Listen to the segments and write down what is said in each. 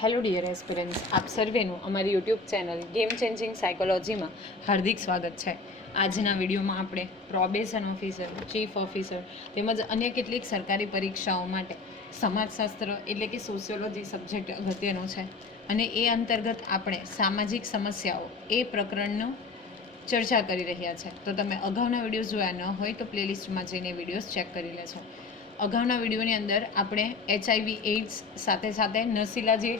Hello dear aspirants, આપ સર્વેનું અમારી YouTube channel game changing સાયકોલોજીમાં હાર્દિક સ્વાગત છે. આજના વિડીયોમાં આપણે પ્રોબેશન ઓફિસર, ચીફ ઓફિસર તેમજ અન્ય કેટલીક સરકારી પરીક્ષાઓ માટે સમાજશાસ્ત્ર એટલે કે સોશિયોલોજી સબ્જેક્ટ અગત્યનો છે અને એ અંતર્ગત આપણે સામાજિક સમસ્યાઓ એ પ્રકરણનો ચર્ચા કરી રહ્યા છે. તો તમે અગાઉના વિડીયોઝ જોયા ન હોય તો પ્લેલિસ્ટમાં જઈને વિડીયોઝ ચેક કરી લેજો. અગાઉના વિડીયોની અંદર આપણે HIV એઇડ્સ સાથે સાથે નશીલા જે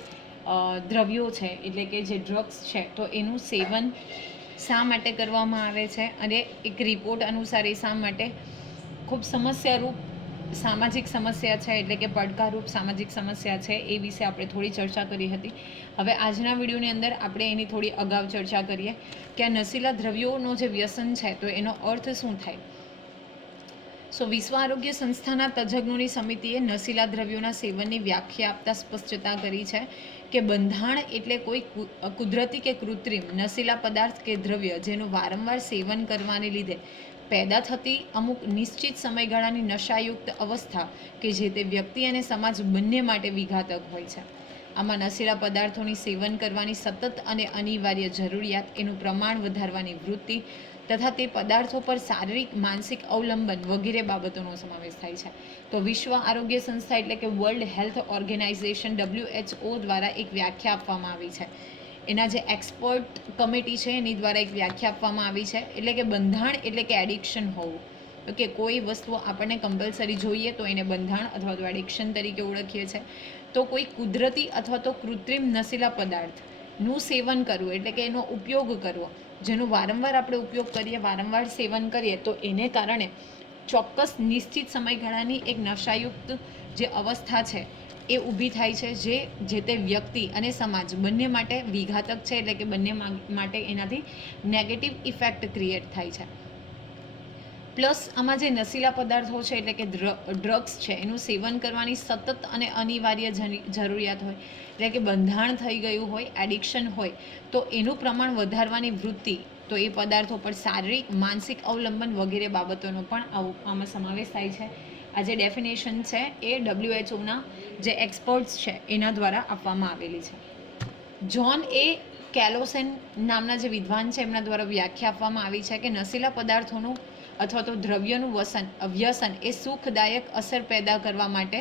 દ્રવ્યો છે એટલે કે જે ડ્રગ્સ છે તો એનું સેવન શા માટે કરવામાં આવે છે અને એક રિપોર્ટ અનુસાર એ શા માટે ખૂબ સમસ્યારૂપ સામાજિક સમસ્યા છે એટલે કે પડકારરૂપ સામાજિક સમસ્યા છે એ વિશે આપણે થોડી ચર્ચા કરી હતી. હવે આજના વિડીયોની અંદર આપણે એની થોડી અગાઉ ચર્ચા કરીએ કે આ નશીલા દ્રવ્યોનો જે વ્યસન છે તો એનો અર્થ શું થાય. વિશ્વ આરોગ્ય સંસ્થાના તજજ્ઞોની સમિતિએ નશીલા દ્રવ્યોના સેવનની વ્યાખ્યા આપતા સ્પષ્ટતા કરી છે કે બંધાણ એટલે કોઈ કુદરતી કે કૃત્રિમ નશીલા પદાર્થ કે દ્રવ્ય જેનું વારંવાર સેવન કરવાને લીધે પેદા થતી અમુક નિશ્ચિત સમયગાળાની નશાયુક્ત અવસ્થા કે જે તે વ્યક્તિ અને સમાજ બંને માટે વિઘાતક હોય છે. આમાં નશીલા પદાર્થોની સેવન કરવાની સતત અને અનિવાર્ય જરૂરિયાત, એનું પ્રમાણ વધારવાની વૃત્તિ તથા તે પદાર્થો પર શારીરિક માનસિક અવલંબન વગેરે બાબતોનો સમાવેશ થાય છે. તો વિશ્વ આરોગ્ય સંસ્થા એટલે કે વર્લ્ડ હેલ્થ ઓર્ગેનાઇઝેશન WHO દ્વારા એક વ્યાખ્યા આપવામાં આવી છે. એના જે એક્સપર્ટ કમિટી છે એની દ્વારા એક વ્યાખ્યા આપવામાં આવી છે. એટલે કે બંધાણ એટલે કે એડિક્શન હોવું. ઓકે, કોઈ વસ્તુ આપણને કમ્પલસરી જોઈએ તો એને બંધાણ અથવા તો એડિક્શન તરીકે ઓળખીએ છીએ. તો કોઈ કુદરતી અથવા તો કૃત્રિમ નશીલા પદાર્થનું સેવન કરવું એટલે કે એનો ઉપયોગ કરવો, જેનો વારંવાર આપણે ઉપયોગ કરીએ, વારંવાર સેવન કરીએ તો એને કારણે ચોક્કસ નિશ્ચિત સમયગાળાની એક નશાયુક્ત જે અવસ્થા છે એ ઊભી થાય છે જે તે વ્યક્તિ અને સમાજ બંને માટે વિઘાતક છે. એટલે કે બંને માટે એનાથી નેગેટિવ ઇફેક્ટ ક્રિએટ થાય છે. પ્લસ આમાં જે નશીલા પદાર્થો છે એટલે કે ડ્રગ્સ છે એનું સેવન કરવાની સતત અને અનિવાર્ય જરૂરિયાત હોય, એટલે કે બંધાણ થઈ ગયું હોય, એડિક્શન હોય તો એનું પ્રમાણ વધારવાની વૃત્તિ, તો એ પદાર્થો પર શારીરિક માનસિક અવલંબન વગેરે બાબતોનો પણ આમાં સમાવેશ થાય છે. આ જે ડેફિનેશન છે એ WHOના જે એક્સપર્ટ્સ છે એના દ્વારા આપવામાં આવેલી છે. જ્હોન એ કેલોસેન નામના જે વિદ્વાન છે એમના દ્વારા વ્યાખ્યા આપવામાં આવી છે કે નશીલા પદાર્થોનું અથવા તો દ્રવ્યનું વ્યસન એ સુખદાયક અસર પેદા કરવા માટે,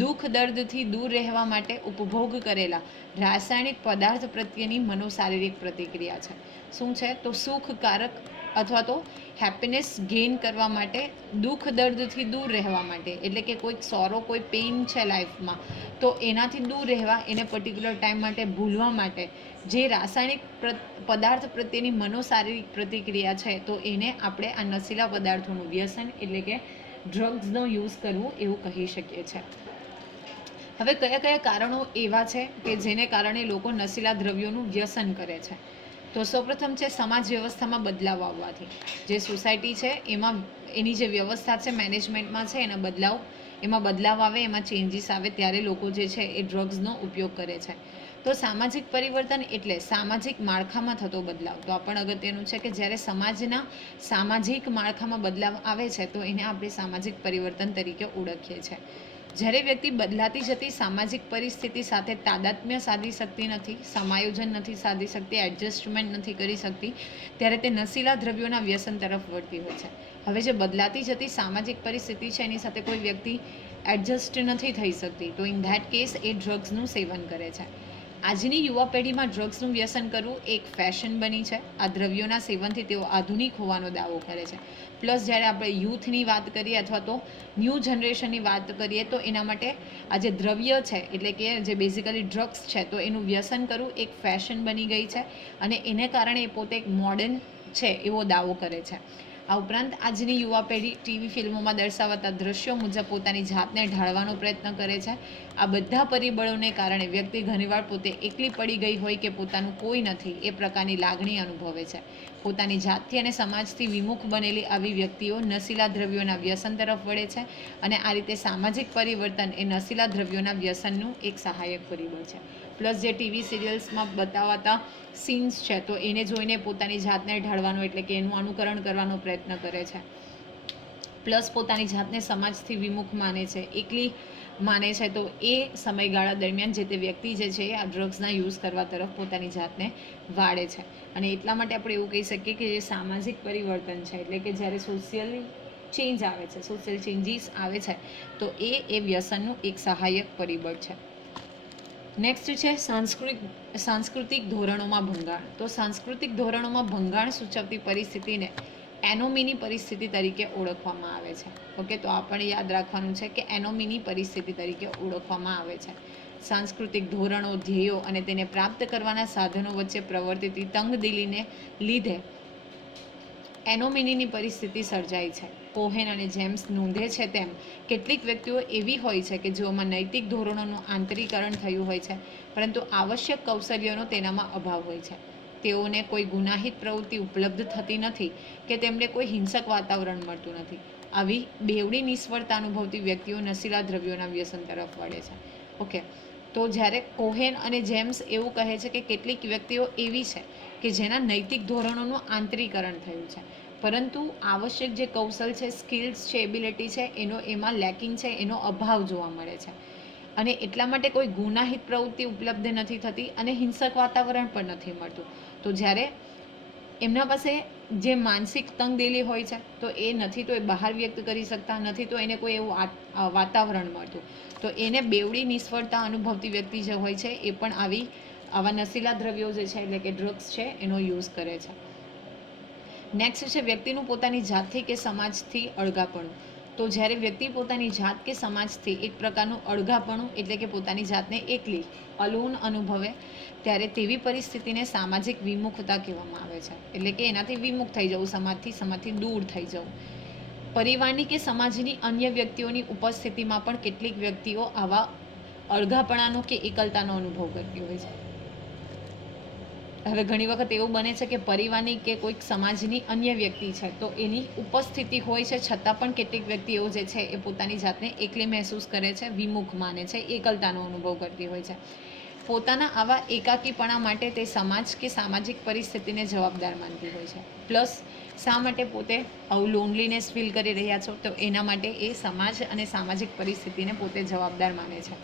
દુઃખ દર્દથી દૂર રહેવા માટે ઉપભોગ કરેલા રાસાયણિક પદાર્થ પ્રત્યેની મનોશારીરિક પ્રતિક્રિયા છે. શું છે તો સુખકારક અથવા તો હેપીનેસ ગેઇન કરવા માટે, દુઃખ દર્દથી દૂર રહેવા માટે, એટલે કે કોઈક સોરો, કોઈ પેઇન છે લાઈફમાં તો એનાથી દૂર રહેવા, એને પર્ટિક્યુલર ટાઈમ માટે ભૂલવા માટે જે રાસાયણિક પદાર્થ પ્રત્યેની મનોશારીરિક પ્રતિક્રિયા છે તો એને આપણે આ નશીલા પદાર્થોનું વ્યસન એટલે કે ડ્રગ્સનો યુઝ કરવું એવું કહી શકીએ છીએ. હવે કયા કયા કારણો એવા છે કે જેને કારણે લોકો નશીલા દ્રવ્યોનું વ્યસન કરે છે. તો સૌપ્રથમ છે સમાજ વ્યવસ્થામાં બદલાવ આવવાથી. જે સોસાયટી છે એમાં એની જે વ્યવસ્થા છે મેનેજમેન્ટમાં છે એમાં બદલાવ આવે, એમાં ચેન્જીસ આવે ત્યારે લોકો જે છે એ ડ્રગ્સનો ઉપયોગ કરે છે. તો સામાજિક પરિવર્તન એટલે સામાજિક માળખામાં થતો બદલાવ. તો આ પણ અગત્યનું છે કે જ્યારે સમાજના સામાજિક માળખામાં બદલાવ આવે છે તો એને આપણે સામાજિક પરિવર્તન તરીકે ઓળખીએ છીએ. જ્યારે વ્યક્તિ બદલાતી જતી સામાજિક પરિસ્થિતિ સાથે તાદાત્મ્ય સાધી શકતી નથી, સમાયોજન નથી સાધી શકતી, એડજસ્ટમેન્ટ નથી કરી શકતી, ત્યારે તે નશીલા દ્રવ્યોના વ્યસન તરફ વળતી હોય છે. હવે જે બદલાતી જતી સામાજિક પરિસ્થિતિ છે એની સાથે કોઈ વ્યક્તિ એડજસ્ટ નથી થઈ શકતી તો ઇન ધેટ કેસ એ ડ્રગ્સનું સેવન કરે છે. આજની યુવા પેઢીમાં ડ્રગ્સનું વ્યસન કરવું એક ફેશન બની છે. આ દ્રવ્યોના સેવનથી તેઓ આધુનિક હોવાનો દાવો કરે છે. પ્લસ જ્યારે આપણે યુથની વાત કરીએ અથવા તો ન્યૂ જનરેશનની વાત કરીએ તો એના માટે આ જે દ્રવ્ય છે એટલે કે જે બેઝિકલી ડ્રગ્સ છે તો એનું વ્યસન કરવું એક ફેશન બની ગઈ છે અને એને કારણે એ પોતે એક મોડર્ન છે એવો દાવો કરે છે. આ ઉપરાંત આજની યુવા પેઢી ટીવી ફિલ્મોમાં દર્શાવાતા દ્રશ્યો મુજબ પોતાની જાતને ઢાળવાનો પ્રયત્ન કરે છે. આ બધા પરિબળોને કારણે વ્યક્તિ ઘણીવાર પોતે એકલી પડી ગઈ હોય કે પોતાનું કોઈ નથી એ પ્રકારની લાગણી અનુભવે છે. પોતાની જાતથી અને સમાજથી વિમુખ બનેલી આવી વ્યક્તિઓ નશીલા દ્રવ્યોના વ્યસન તરફ વળે છે અને આ રીતે સામાજિક પરિવર્તન એ નશીલા દ્રવ્યોના વ્યસનનું એક સહાયક પરિબળ છે. પ્લસ જે ટીવી સિરિયલ્સમાં બતાવાતા સીન્સ છે તો એને જોઈને પોતાની જાતને ઢાળવાનો એટલે કે એનું અનુકરણ કરવાનો પ્રયત્ન કરે છે. પ્લસ પોતાની જાતને સમાજથી વિમુખ માને છે, એકલી માને છે, તો એ સમયગાળા દરમિયાન જે તે વ્યક્તિ જે છે આ ડ્રગ્સના યુઝ કરવા તરફ પોતાની જાતને વાળે છે. અને એટલા માટે આપણે એવું કહી શકીએ કે જે સામાજિક પરિવર્તન છે, એટલે કે જ્યારે સોશિયલ ચેન્જ આવે છે, સોશિયલ ચેન્જીસ આવે છે, તો એ વ્યસનનું એક સહાયક પરિબળ છે. નેક્સ્ટ છે સાંસ્કૃતિક ધોરણોમાં ભંગાણ. તો સાંસ્કૃતિક ધોરણોમાં ભંગાણ સૂચવતી પરિસ્થિતિને એનોમીની પરિસ્થિતિ તરીકે ઓળખવામાં આવે છે. ઓકે, તો આ પણ યાદ રાખવાનું છે કે એનોમીની પરિસ્થિતિ તરીકે ઓળખવામાં આવે છે. સાંસ્કૃતિક ધોરણો, ધ્યેયો અને તેને પ્રાપ્ત કરવાના સાધનો વચ્ચે પ્રવર્તતી તંગદિલીને લીધે એનોમિનીની પરિસ્થિતિ સર્જાય છે. કોહેન અને જેમ્સ નોંધે છે તેમ કેટલીક વ્યક્તિઓ એવી હોય છે કે જેઓમાં નૈતિક ધોરણોનું આંતરીકરણ થયું હોય છે, પરંતુ આવશ્યક કૌશલ્યોનો તેનામાં અભાવ હોય છે. તેઓને કોઈ ગુનાહિત પ્રવૃત્તિ ઉપલબ્ધ થતી નથી કે તેમને કોઈ હિંસક વાતાવરણ મળતું નથી. આવી બેવડી નિષ્ફળતા અનુભવતી વ્યક્તિઓ નશીલા દ્રવ્યોના વ્યસન તરફ વળે છે. ઓકે, તો જ્યારે કોહેન અને જેમ્સ એવું કહે છે કે કેટલીક વ્યક્તિઓ એવી છે કે જેના નૈતિક ધોરણોનું આંતરીકરણ થયું છે, પરંતુ આવશ્યક જે કૌશલ છે, સ્કિલ્સ છે, એબિલિટી છે, એમાં લેકિંગ છે, એનો અભાવ જોવા મળે છે. અને એટલા માટે કોઈ ગુનાહિત પ્રવૃત્તિ ઉપલબ્ધ નથી થતી અને હિંસક વાતાવરણ પણ નથી મળતું. તો જ્યારે એમના પાસે જે માનસિક તંગદિલી હોય છે, તો એ નથી તો એ બહાર વ્યક્ત કરી શકતા, નથી તો એને કોઈ એવું વાતાવરણ મળતું, તો એને બેવડી નિષ્ફળતા અનુભવતી વ્યક્તિ જે હોય છે એ પણ આવા નશીલા દ્રવ્યો જે છે, એટલે કે ડ્રગ્સ છે, એનો યુઝ કરે છે. નેક્સ્ટ છે વ્યક્તિનું પોતાની જાતથી કે સમાજથી અળગાપણું. તો જ્યારે વ્યક્તિ પોતાની જાત કે સમાજથી એક પ્રકારનું અળગાપણું, એટલે કે પોતાની જાતને એકલી, અલોન અનુભવે, ત્યારે તેવી પરિસ્થિતિને સામાજિક વિમુખતા કહેવામાં આવે છે. એટલે કે એનાથી વિમુખ થઈ જવું, સમાજથી દૂર થઈ જવું. પરિવારની કે સમાજની અન્ય વ્યક્તિઓની ઉપસ્થિતિમાં પણ કેટલીક વ્યક્તિઓ આવા અળગાપણાનો કે એકલતાનો અનુભવ કરતી હોય છે. હવે ઘણી વખત એવું બને છે કે પરિવારની કે કોઈક સમાજની અન્ય વ્યક્તિ છે, તો એની ઉપસ્થિતિ હોય છે, છતાં પણ કેટલીક વ્યક્તિઓ જે છે એ પોતાની જાતને એકલી મહેસૂસ કરે છે, વિમુખ માને છે, એકલતાનો અનુભવ કરતી હોય છે. પોતાના આવા એકાકીપણા માટે તે સમાજ કે સામાજિક પરિસ્થિતિને જવાબદાર માનતી હોય છે. પ્લસ શા માટે પોતે આવું લોનલીનેસ ફીલ કરી રહ્યા છો, તો એના માટે એ સમાજ અને સામાજિક પરિસ્થિતિને પોતે જવાબદાર માને છે.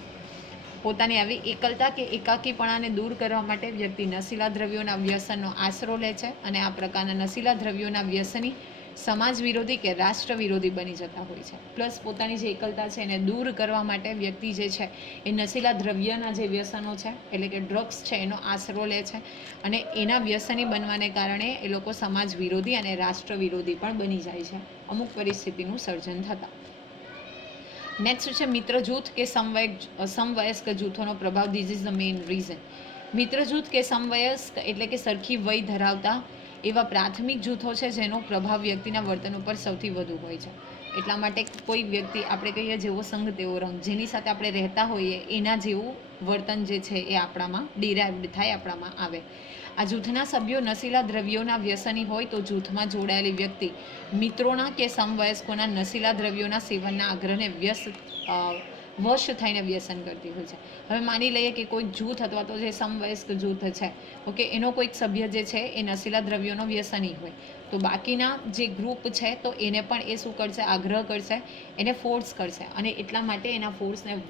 પોતાની આવી એકલતા કે એકાકીપણાને દૂર કરવા માટે વ્યક્તિ નશીલા દ્રવ્યોના વ્યસનનો આશરો લે છે, અને આ પ્રકારના નશીલા દ્રવ્યોના વ્યસની સમાજ વિરોધી કે રાષ્ટ્ર વિરોધી બની જતા હોય છે. પ્લસ પોતાની જે એકલતા છે એને દૂર કરવા માટે વ્યક્તિ જે છે એ નશીલા દ્રવ્યના જે વ્યસનો છે, એટલે કે ડ્રગ્સ છે, એનો આશરો લે છે, અને એના વ્યસની બનવાને કારણે એ લોકો સમાજ વિરોધી અને રાષ્ટ્ર વિરોધી પણ બની જાય છે અમુક પરિસ્થિતિનું સર્જન થતાં. નેક્સ્ટ છે મિત્ર જૂથ કે સમવયસ્ક જૂથોનો પ્રભાવ. This is the main reason. મિત્ર જૂથ કે સમવયસ્ક એટલે કે સરખી વય ધરાવતા એવા પ્રાથમિક જૂથો છે જેનો પ્રભાવ વ્યક્તિના વર્તન ઉપર સૌથી વધુ હોય છે. એટલા માટે કોઈ વ્યક્તિ, આપણે કહીએ જેવો સંગ તેવો રંગ, જેની સાથે આપણે રહેતા હોઈએ એના જેવું વર્તન જે છે એ આપણામાં ડિરાઇવ્ડ થાય, આપણામાં આવે. આ જૂથના સભ્યો નશીલા દ્રવ્યોના વ્યસની હોય તો જૂથમાં જોડાયેલી વ્યક્તિ મિત્રોના કે સમવયસ્કોના નશીલા દ્રવ્યોના સેવનના આગ્રહને વશ થઈને વ્યસન કરતી હોય છે. હવે માની લઈએ કે કોઈ જૂથ અથવા તો જે સમવયસ્ક જૂથ છે, ઓકે, એનો કોઈક સભ્ય જે છે એ નશીલા દ્રવ્યોનો વ્યસની હોય, તો બાકીના જે ગ્રુપ છે તો એને પણ એ શું કરશે, આગ્રહ કરશે, એને ફોર્સ કરશે, અને એટલા માટે એના ફોર્સને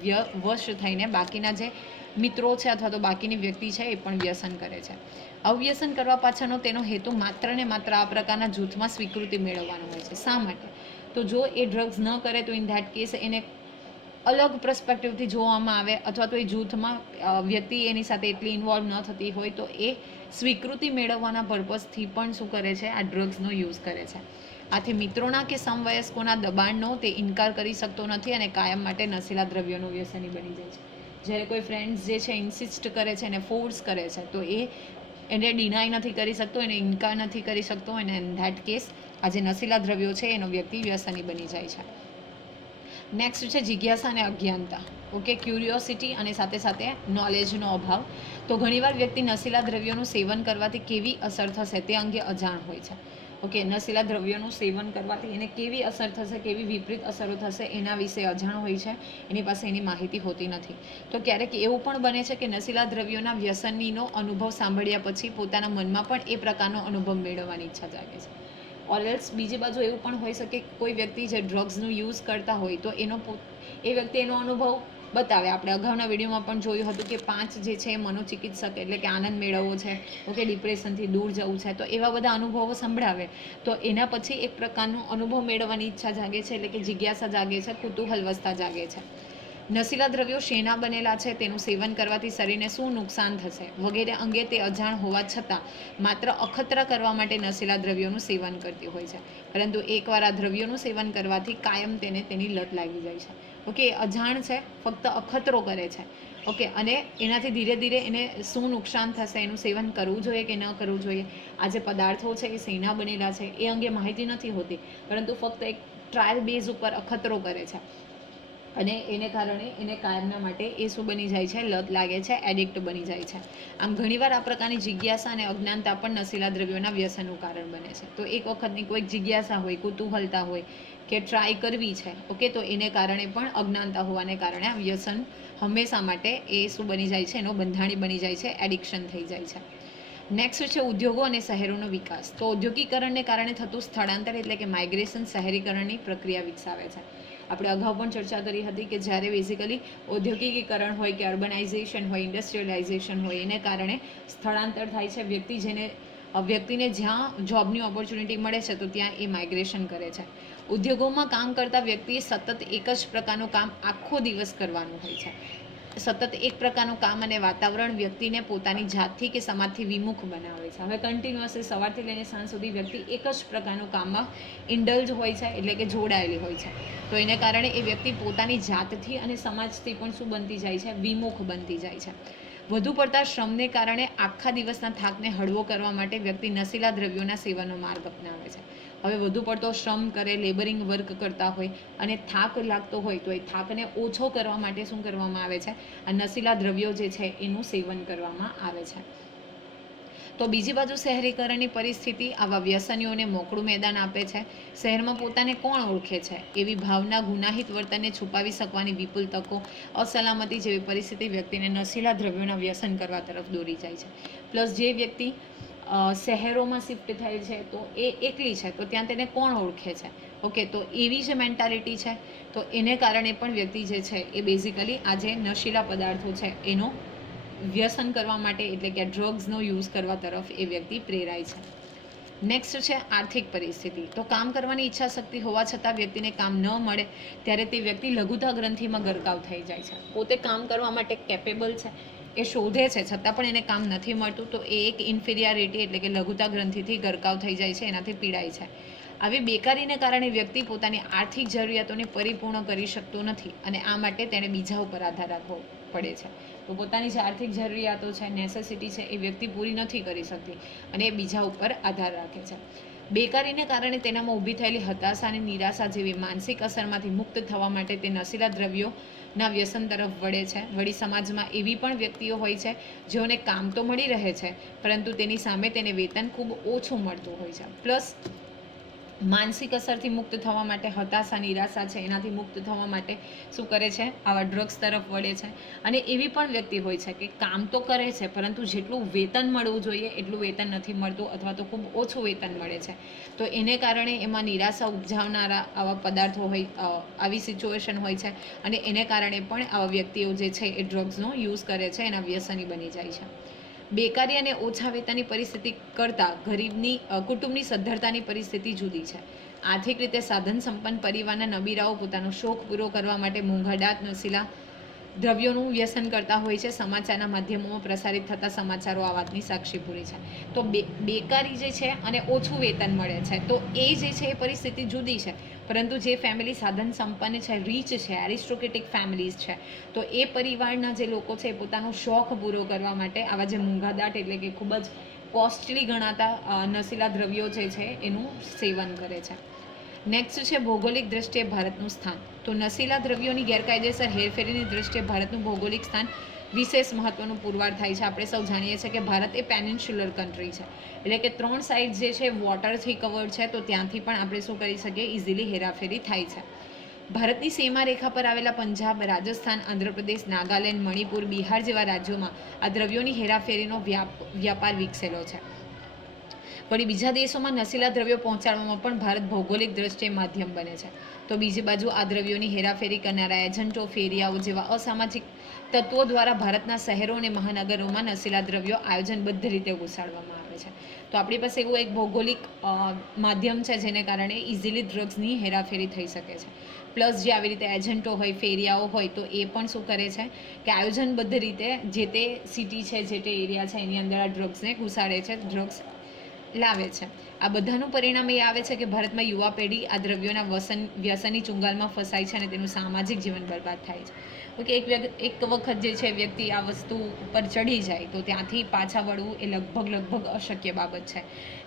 વશ થઈને બાકીના જે મિત્રો છે અથવા તો બાકીની વ્યક્તિ છે એ પણ વ્યસન કરે છે. અવ્યસન કરવા પાછળનો તેનો હેતુ માત્ર ને માત્ર આ પ્રકારના જૂથમાં સ્વીકૃતિ મેળવવાનો હોય છે. શા માટે? તો જો એ ડ્રગ્સ ન કરે તો ઇન ધેટ કેસ એને અલગ પર્સપેક્ટિવથી જોવામાં આવે, અથવા તો એ જૂથમાં વ્યક્તિ એની સાથે એટલી ઇન્વોલ્વ ન થતી હોય, તો એ સ્વીકૃતિ મેળવવાના પર્પઝથી પણ શું કરે છે, આ ડ્રગ્સનો યુઝ કરે છે. આથી મિત્રોના કે સમવયસ્કોના દબાણનો તે ઇનકાર કરી શકતો નથી અને કાયમ માટે નશીલા દ્રવ્યોનો વ્યસની બની જાય છે. જ્યારે કોઈ ફ્રેન્ડ્સ જે છે ઇન્સિસ્ટ કરે છે, એને ફોર્સ કરે છે, તો એને ડિનાય નથી કરી શકતો, એને ઇનકાર નથી કરી શકતો, અને ઇન ધેટ કેસ આ જે નશીલા દ્રવ્યો છે એનો વ્યક્તિ વ્યસની બની જાય છે. નેક્સ્ટ છે જિજ્ઞાસા અને અજ્ઞાનતા. ઓકે, ક્યુરિયોસિટી અને સાથે સાથે નોલેજનો અભાવ. તો ઘણીવાર વ્યક્તિ નશીલા દ્રવ્યોનું સેવન કરવાથી કેવી અસર થશે તે અંગે અજાણ હોય છે. ઓકે, નશીલા દ્રવ્યોનું સેવન કરવાથી એને કેવી અસર થશે, કેવી વિપરીત અસરો થશે, એના વિશે અજાણ હોય છે, એની પાસે એની માહિતી હોતી નથી. તો ક્યારેક એવું પણ બને છે કે નશીલા દ્રવ્યોના વ્યસનીનો અનુભવ સાંભળ્યા પછી પોતાના મનમાં પણ એ પ્રકારનો અનુભવ મેળવવાની ઈચ્છા જાગે છે. ઓર એલ્સ બીજી બાજુ એવું પણ હોઈ શકે કે કોઈ વ્યક્તિ જે ડ્રગ્સનું યુઝ કરતા હોય તો એ વ્યક્તિ એનો અનુભવ બતાવે. આપણે અગાઉના વિડીયોમાં પણ જોયું હતું કે 5 જે છે મનોચિકિત્સક એટલે કે આનંદ મેળવવો છે, ઓકે, ડિપ્રેશનથી દૂર જવું છે, તો એવા બધા અનુભવો સંભળાવે. તો એના પછી એક પ્રકારનો અનુભવ મેળવવાની ઈચ્છા જાગે છે, એટલે કે જિજ્ઞાસા જાગે છે, કુતૂહલવસ્તા જાગે છે. નશીલા દ્રવ્યો શેના બનેલા છે, તેનું સેવન કરવાથી શરીરને શું નુકસાન થશે વગેરે અંગે તે અજાણ હોવા છતાં માત્ર અખતરા કરવા માટે નશીલા દ્રવ્યોનું સેવન કરતી હોય છે. પરંતુ એકવાર આ દ્રવ્યોનું સેવન કરવાથી કાયમ તેને તેની લત લાગી જાય છે. ઓકે, અજાણ છે, ફક્ત અખતરો કરે છે. ઓકે, અને એનાથી ધીરે ધીરે એને શું નુકસાન થશે, એનું સેવન કરવું જોઈએ કે ન કરવું જોઈએ, આ જે પદાર્થો છે એ શેના બનેલા છે એ અંગે માહિતી નથી હોતી, પરંતુ ફક્ત એક ટ્રાયલ બેઝ ઉપર અખતરો કરે છે. અને એને કારણે એને કાયમના માટે એ શું બની જાય છે, લત લાગે છે, એડિક્ટ બની જાય છે. આમ ઘણીવાર આ પ્રકારની જિજ્ઞાસા અને અજ્ઞાનતા પણ નશીલા દ્રવ્યોના વ્યસનનું કારણ બને છે. તો એક વખતની કોઈક જિજ્ઞાસા હોય, કુતૂહલતા હોય કે ટ્રાય કરવી છે, ઓકે, તો એને કારણે પણ અજ્ઞાનતા હોવાને કારણે આ વ્યસન હંમેશા માટે એ શું બની જાય છે, એનો બંધાણી બની જાય છે, એડિક્શન થઈ જાય છે. નેક્સ્ટ છે ઉદ્યોગો અને શહેરોનો વિકાસ. તો ઔદ્યોગિકરણને કારણે થતું સ્થળાંતર એટલે કે માઇગ્રેશન શહેરીકરણની પ્રક્રિયા વિકસાવે છે. આપણે અગાઉ પણ ચર્ચા કરી હતી કે જ્યારે બેઝિકલી ઔદ્યોગિકીકરણ હોય કે અર્બનાઇઝેશન હોય, ઇન્ડસ્ટ્રીયલાઇઝેશન હોય, એને કારણે સ્થળાંતર થાય છે. વ્યક્તિને જ્યાં જોબની ઓપોર્ચ્યુનિટી મળે છે તો ત્યાં એ માઇગ્રેશન કરે છે. ઉદ્યોગોમાં કામ કરતા વ્યક્તિએ સતત એક જ પ્રકારનું કામ આખો દિવસ કરવાનું હોય છે. સતત એક પ્રકારનું કામ અને વાતાવરણ વ્યક્તિને પોતાની જાતથી કે સમાજથી વિમુખ બનાવે છે. હવે કન્ટિન્યુઅસલી સવારથી લઈને સાંજ સુધી વ્યક્તિ એક જ પ્રકારનું કામમાં ઇન્ડલ્જ હોય છે, એટલે કે જોડાયેલી હોય છે. તો એને કારણે એ વ્યક્તિ પોતાની જાતથી અને સમાજથી પણ શું બનતી જાય છે, વિમુખ બનતી જાય છે. વધુ પડતા શ્રમને કારણે આખા દિવસના થાકને હળવો કરવા માટે વ્યક્તિ નશીલા દ્રવ્યોના સેવનનો માર્ગ અપનાવે છે. હવે વધુ પડતો શ્રમ કરે, લેબરિંગ વર્ક કરતા હોય અને થાક લાગતો હોય તો એ થાકને ઓછો કરવા માટે શું કરવામાં આવે છે, આ નશીલા દ્રવ્યો જે છે એનું સેવન કરવામાં આવે છે. તો બીજી બાજુ શહેરીકરણની પરિસ્થિતિ આવા વ્યસનીઓને મોકળું મેદાન આપે છે. શહેરમાં પોતાને કોણ ઓળખે છે એવી ભાવના, ગુનાહિત વર્તનને છુપાવી શકવાની વિપુલ તકો, અસલામતી જેવી પરિસ્થિતિ વ્યક્તિને નશીલા દ્રવ્યોના વ્યસન કરવા તરફ દોરી જાય છે. પ્લસ જે વ્યક્તિ શહેરોમાં શિફ્ટ થાય છે તો એ એકલી છે, તો ત્યાં તેને કોણ ઓળખે છે, ઓકે, તો એવી જે મેન્ટાલિટી છે, તો એને કારણે પણ વ્યક્તિ જે છે એ બેઝિકલી આ જે નશીલા પદાર્થો છે એનો વ્યસન કરવા માટે એટલે કે ડ્રગ્સનો યુઝ કરવા તરફ એ વ્યક્તિ પ્રેરાય છે. નેક્સ્ટ છે આર્થિક પરિસ્થિતિ. તો કામ કરવાની ઈચ્છા શક્તિ હોવા છતાં વ્યક્તિને કામ ન મળે ત્યારે તે વ્યક્તિ લઘુતા ગ્રંથિમાં ગરકાવ થઈ જાય છે. પોતે કામ કરવા માટે કેપેબલ છે, એ શોધે છે, છતાં પણ એને કામ નથી મળતું, તો એ એક ઇન્ફિરિયારિટી એટલે કે લઘુતા ગ્રંથિથી ગરકાવ થઈ જાય છે, એનાથી પીડાય છે. આવી બેકારીને કારણે વ્યક્તિ પોતાની આર્થિક જરૂરિયાતોને પરિપૂર્ણ કરી શકતો નથી અને આ માટે તેણે બીજા ઉપર આધાર રાખવો પડે છે. તો પોતાની જે આર્થિક જરૂરિયાતો છે, નેસેસિટી છે, એ વ્યક્તિ પૂરી નથી કરી શકતી અને એ બીજા ઉપર આધાર રાખે છે. બેકારીને કારણે તેનામાં ઊભી થયેલી હતાશા અને નિરાશા જેવી માનસિક અસરમાંથી મુક્ત થવા માટે તે નશીલા દ્રવ્યોના વ્યસન તરફ વળે છે. વળી સમાજમાં એવી પણ વ્યક્તિઓ હોય છે જેઓને કામ તો મળી રહે છે, પરંતુ તેની સામે તેને વેતન ખૂબ ઓછું મળતું હોય છે. પ્લસ માનસિક અસરથી મુક્ત થવા માટે, હતાશા, નિરાશા છે એનાથી મુક્ત થવા માટે શું કરે છે, આવા ડ્રગ્સ તરફ વળે છે. અને એવી પણ વ્યક્તિ હોય છે કે કામ તો કરે છે પરંતુ જેટલું વેતન મળવું જોઈએ એટલું વેતન નથી મળતું અથવા તો ખૂબ ઓછું વેતન મળે છે. તો એને કારણે એમાં નિરાશા ઉપજાવનારા આવા પદાર્થો હોય, આવી સિચ્યુએશન હોય છે અને એને કારણે પણ આવા વ્યક્તિઓ જે છે એ ડ્રગ્સનો યુઝ કરે છે, એના વ્યસની બની જાય છે. બેકારી અને ઓછા વેતનની પરિસ્થિતિ કરતાં કુટુંબની સદ્ધરતાની પરિસ્થિતિ જુદી છે. આર્થિક રીતે સાધન સંપન્ન પરિવારના નબીરાઓ પોતાનો શોખ પૂરો કરવા માટે મોંઘાદાટ નશીલા દ્રવ્યોનું વ્યસન કરતા હોય છે. સમાચારના માધ્યમોમાં પ્રસારિત થતા સમાચારો આ વાતની સાક્ષી પૂરી છે. તો બેકારી જે છે અને ઓછું વેતન મળે છે, તો એ જે છે એ પરિસ્થિતિ જુદી છે. પરંતુ જે ફેમિલી સાધન સંપન્ન છે, રીચ છે, એરિસ્ટોક્રેટિક ફેમિલીઝ છે, તો એ પરિવારના જે લોકો છે પોતાનો શોખ પૂરો કરવા માટે આવા જે મોંઘાદાટ એટલે કે ખૂબ જ કોસ્ટલી ગણાતા નશીલા દ્રવ્યો જે છે એનું સેવન કરે છે. નેક્સ્ટ છે ભૌગોલિક દ્રષ્ટિએ ભારતનું સ્થાન. તો નશીલા દ્રવ્યોની ગેરકાયદેસર હેરફેરીની દ્રષ્ટિએ ભારતનું ભૌગોલિક સ્થાન વિશેષ મહત્વનું પુરવાર થાય છે. આપણે સૌ જાણીએ છીએ કે ભારત એ પેનિન્સ્યુલર કન્ટ્રી છે, એટલે કે 3 સાઈડ જે છે વોટરથી કવર્ડ છે, તો ત્યાંથી પણ આપણે શું કરી શકીએ, ઇઝીલી હેરાફેરી થાય છે. ભારતની સીમા રેખા પર આવેલા પંજાબ, રાજસ્થાન, આંધ્રપ્રદેશ, નાગાલેન્ડ, મણિપુર, બિહાર જેવા રાજ્યોમાં આ દ્રવ્યોની હેરાફેરીનો વ્યાપાર વિકસેલો છે. વળી બીજા દેશોમાં નશીલા દ્રવ્યો પહોંચાડવામાં પણ ભારત ભૌગોલિક દ્રષ્ટિએ માધ્યમ બને છે. તો બીજી બાજુ આ દ્રવ્યોની હેરાફેરી કરનારા એજન્ટો, ફેરિયાઓ જેવા અસામાજિક તત્વો દ્વારા ભારતના શહેરો અને મહાનગરોમાં નશીલા દ્રવ્યો આયોજનબદ્ધ રીતે ઘુસાડવામાં આવે છે. તો આપણી પાસે એવું એક ભૌગોલિક માધ્યમ છે જેને કારણે ઇઝીલી ડ્રગ્સની હેરાફેરી થઈ શકે છે. પ્લસ જે આવી રીતે એજન્ટો હોય, ફેરિયાઓ હોય, તો એ પણ શું કરે છે કે આયોજનબદ્ધ રીતે જે તે સિટી છે, જે તે એરિયા છે એની અંદર આ ડ્રગ્સને ઘુસાડે છે, ડ્રગ્સ લાવે છે. આ બધાનું પરિણામ એ આવે છે કે ભારતમાં યુવા પેઢી આ દ્રવ્યોના વ્યસની ચુંગાલમાં ફસાય છે અને તેનું સામાજિક જીવન બરબાદ થાય છે. ઓકે, એક વખત જે છે વ્યક્તિ આ વસ્તુ ઉપર ચડી જાય તો ત્યાંથી પાછા વળવું એ લગભગ અશક્ય બાબત છે.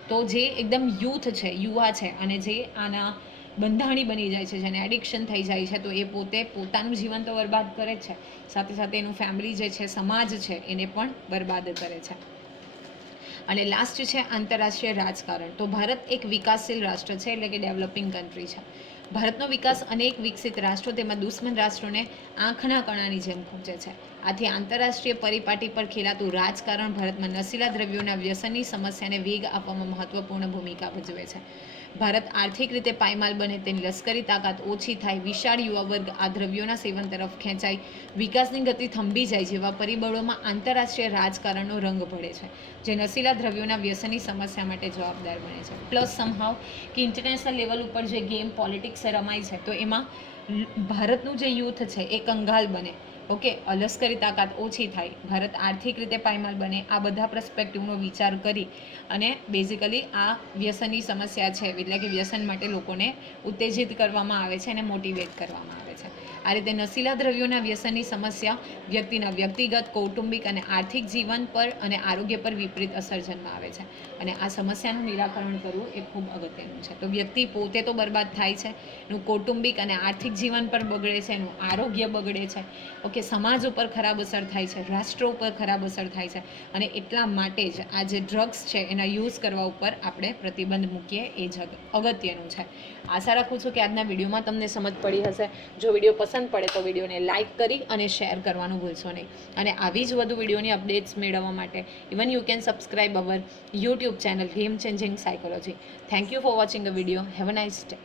તો જે એકદમ યુથ છે, યુવા છે અને જે આના બંધાણી બની જાય છે, જેને એડિક્શન થઈ જાય છે, તો એ પોતાનું જીવન તો બરબાદ કરે જ છે, સાથે સાથે એનું ફેમિલી જે છે, સમાજ છે, એને પણ બરબાદ કરે છે. અને લાસ્ટ છે આંતરરાષ્ટ્રીય રાજકારણ. તો ભારત એક વિકાસશીલ રાષ્ટ્ર છે, એટલે કે ડેવલપિંગ કન્ટ્રી છે. ભારતનો વિકાસ અનેક વિકસિત રાષ્ટ્રો તેમાં દુશ્મન રાષ્ટ્રોને આંખના કણાની જેમ પહોંચે છે. આથી આંતરરાષ્ટ્રીય પરિપાટી પર ખેલાતું રાજકારણ ભારતમાં નશીલા દ્રવ્યોના વ્યસનની સમસ્યાને વેગ આપવામાં મહત્વપૂર્ણ ભૂમિકા ભજવે છે. ભારત આર્થિક રીતે પાયમાલ બને, તેની લશ્કરી તાકાત ઓછી થાય, વિશાળ યુવા વર્ગ આ દ્રવ્યોના સેવન તરફ ખેંચાય, વિકાસની ગતિ થંભી જાય જેવા પરિબળોમાં આંતરરાષ્ટ્રીય રાજકારણનો રંગ ભળે છે, જે નશીલા દ્રવ્યોના વ્યસનની સમસ્યા માટે જવાબદાર બને છે. પ્લસ સમહાવ કે ઇન્ટરનેશનલ લેવલ ઉપર જે ગેમ પોલિટિક્સ રમાય છે, તો એમાં ભારતનું જે યુથ છે એ કંગાલ બને. ઓકે, લશ્કરી તાકાત ઓછી થાય, ભારત આર્થિક રીતે પાયમાલ બને, આ બધા પર્સપેક્ટિવનો વિચાર કરી અને બેઝિકલી આ વ્યસનની સમસ્યા છે, એટલે કે વ્યસન માટે લોકોને ઉત્તેજિત કરવામાં આવે છે અને મોટિવેટ કરવામાં આવે છે. આ રીતે નશીલા દ્રવ્યોના વ્યસનની સમસ્યા વ્યક્તિના વ્યક્તિગત, કૌટુંબિક અને આર્થિક જીવન પર અને આરોગ્ય પર વિપરીત અસર જન્માવે છે. અને આ સમસ્યાનું નિરાકરણ કરવું એ ખૂબ અગત્યનું છે. તો વ્યક્તિ પોતે તો બરબાદ થાય છે, એનું કૌટુંબિક અને આર્થિક જીવન પર બગડે છે, એનું આરોગ્ય બગડે છે, ઓકે, સમાજ ઉપર ખરાબ અસર થાય છે, રાષ્ટ્રો ઉપર ખરાબ અસર થાય છે. અને એટલા માટે જ આ જે ડ્રગ્સ છે એના યુઝ કરવા ઉપર આપણે પ્રતિબંધ મૂકીએ એ જ અગત્યનું છે. આશા રાખું છું કે આજના વિડીયોમાં તમને સમજ પડી હશે. જો વિડીયો પસંદ પડે તો વિડીયોને લાઇક કરી અને શેર કરવાનું ભૂલશો નહીં. અને આવી જ વધુ વિડીયોની અપડેટ્સ મેળવવા માટે even you can subscribe our YouTube channel game changing psychology. Thank you for watching the video. Have a nice day.